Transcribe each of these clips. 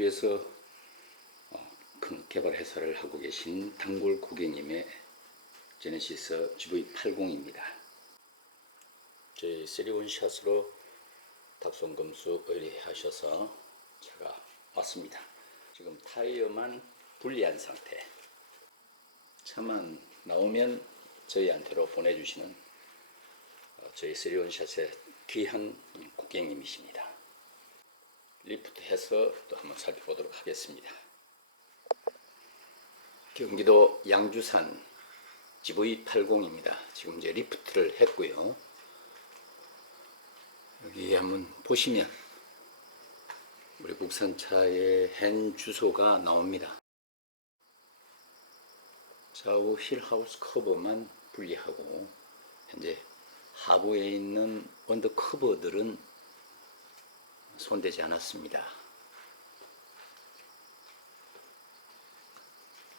광주에서 어, 큰 개발 회사를 하고 계신 단골 고객님의 제네시스 GV80입니다. 저희 세리온샷으로 닥송금수 의뢰하셔서 제가 왔습니다. 지금 타이어만 분리한 상태. 차만 나오면 저희한테로 보내주시는 어, 저희 세리온샷의 귀한 고객님이십니다. 리프트 해서 또 한번 살펴보도록 하겠습니다. 경기도 양주산 GV80입니다. 지금 이제 리프트를 했고요. 여기 한번 보시면 우리 국산차의 헨 주소가 나옵니다. 좌우 힐하우스 커버만 분리하고 현재 하부에 있는 원더 커버들은 손대지 않았습니다.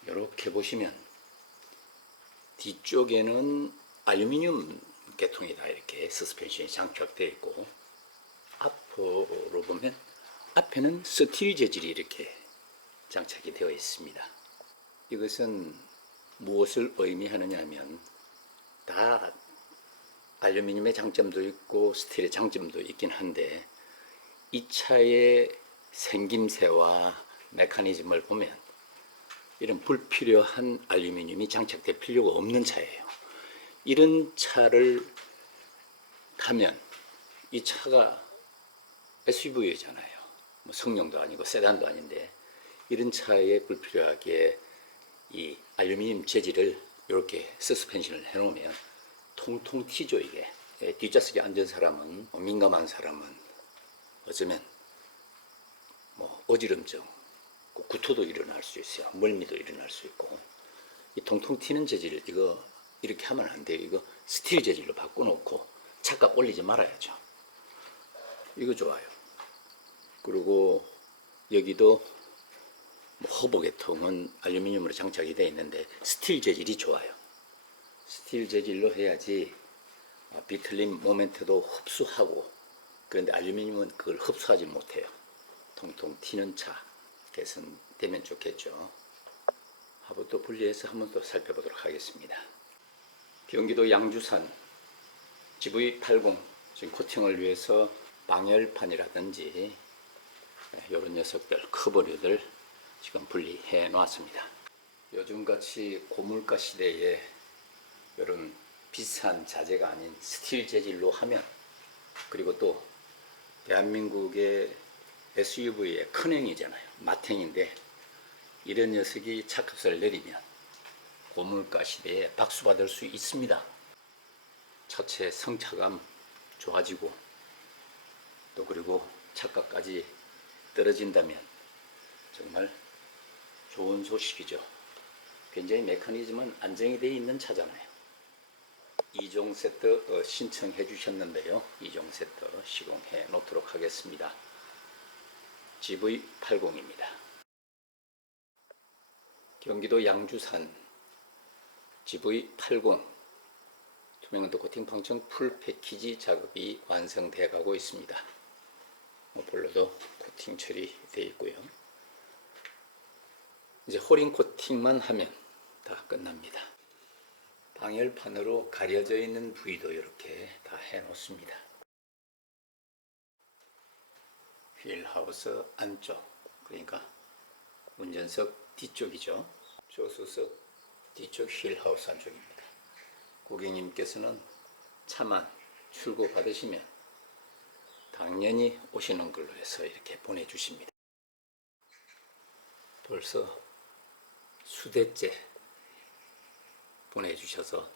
이렇게 보시면 뒤쪽에는 알루미늄 계통이 다 이렇게 서스펜션이 장착되어 있고 앞으로 보면 앞에는 스틸 재질이 이렇게 장착이 되어 있습니다. 이것은 무엇을 의미하느냐 하면 다 알루미늄의 장점도 있고 스틸의 장점도 있긴 한데 이 차의 생김새와 메커니즘을 보면 이런 불필요한 알루미늄이 장착될 필요가 없는 차예요. 이런 차를 타면 이 차가 SUV잖아요. 뭐 성능도 아니고 세단도 아닌데 이런 차에 불필요하게 이 알루미늄 재질을 이렇게 서스펜션을 해놓으면 통통 튀죠 이게. 예, 뒷좌석에 앉은 사람은 뭐 민감한 사람은 어쩌면 뭐 어지럼증, 그 구토도 일어날 수 있어요. 멀미도 일어날 수 있고 이 통통 튀는 재질 이거 이렇게 하면 안 돼요. 이거 스틸 재질로 바꿔놓고 착각 올리지 말아야죠. 이거 좋아요. 그리고 여기도 뭐 허브 계통은 알루미늄으로 장착이 되어 있는데 스틸 재질이 좋아요. 스틸 재질로 해야지 어, 비틀림 모멘트도 흡수하고 그런데 알루미늄은 그걸 흡수하지 못해요. 통통 튀는 차 개선되면 좋겠죠. 하부도 분리해서 한번 더 살펴보도록 하겠습니다. 경기도 양주산 GV80 지금 코팅을 위해서 방열판이라든지 이런 녀석들 커버류들 지금 분리해 놨습니다. 요즘같이 고물가 시대에 이런 비싼 자재가 아닌 스틸 재질로 하면 그리고 또 대한민국의 SUV의 큰행이잖아요. 마탱인데 이런 녀석이 차값을 내리면 고물가 시대에 박수 받을 수 있습니다. 차체 성차감 좋아지고 또 그리고 차가까지 떨어진다면 정말 좋은 소식이죠. 굉장히 메커니즘은 안정이 되어 있는 차잖아요. 2종 세트 어, 신청해 주셨는데요. 2종 세트 시공해 놓도록 하겠습니다. GV80입니다. 경기도 양주산 GV80 투명도 코팅 방청 풀 패키지 작업이 완성되어 가고 있습니다. 머플러도 코팅 처리되어 있고요. 이제 호링 코팅만 하면 다 끝납니다. 방열판으로 가려져 있는 부위도 이렇게 다 해놓습니다. 휠하우스 안쪽, 그러니까 운전석 뒤쪽이죠. 조수석 뒤쪽 휠하우스 안쪽입니다. 고객님께서는 차만 출고 받으시면 당연히 오시는 걸로 해서 이렇게 보내주십니다. 벌써 수대째 보내주셔서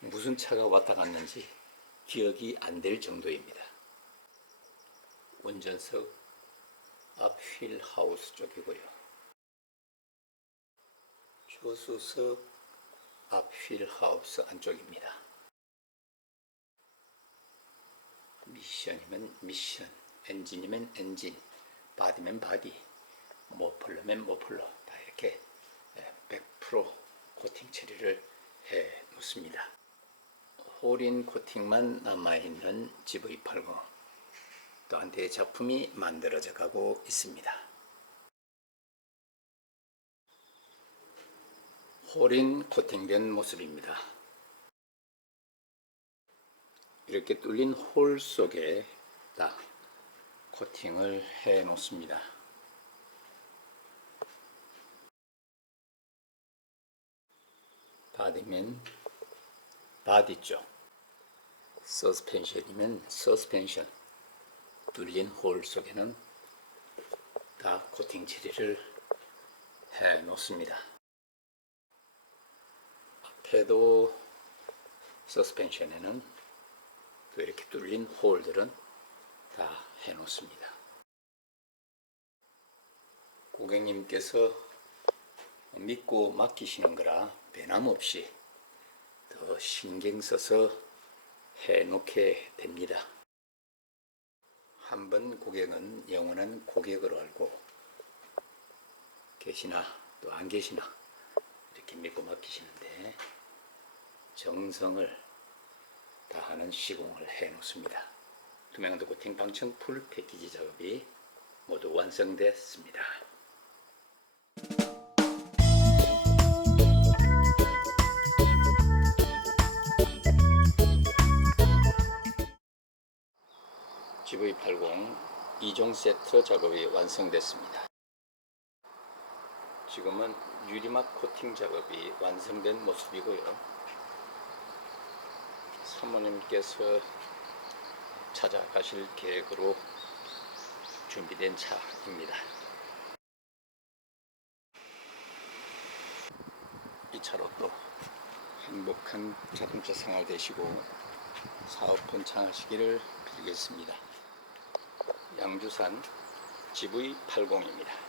무슨 차가 왔다 갔는지 기억이 안 될 정도입니다. 운전석 앞 휠 하우스 쪽이고요. 조수석 앞 휠 하우스 안쪽입니다. 미션이면 미션, 엔진이면 엔진, 바디면 바디, 머플러면 머플러 다 이렇게 100% 코팅 처리를 해 놓습니다. 홀인 코팅만 남아있는 GV80 또한 대의 작품이 만들어져 가고 있습니다. 홀인 코팅된 모습입니다. 이렇게 뚫린 홀 속에 다 코팅을 해 놓습니다. 바디면 바디 쪽, 서스펜션이면 서스펜션, 뚫린 홀 속에는 다 코팅 처리를 해 놓습니다. 앞에도 서스펜션에는 또 이렇게 뚫린 홀들은 다 해 놓습니다. 고객님께서 믿고 맡기시는 거라 변함없이 더 신경 써서 해 놓게 됩니다. 한 번 고객은 영원한 고객으로 알고 계시나 또 안 계시나 이렇게 믿고 맡기시는데 정성을 다하는 시공을 해 놓습니다. 투명도 코팅 방청 풀 패키지 작업이 모두 완성됐습니다. GV80 2종 세트 작업이 완성됐습니다. 지금은 유리막 코팅 작업이 완성된 모습이고요. 사모님께서 찾아가실 계획으로 준비된 차입니다. 이 차로 또 행복한 자동차 생활 되시고 사업 번창하시기를 빌겠습니다. 양주산 GV80입니다.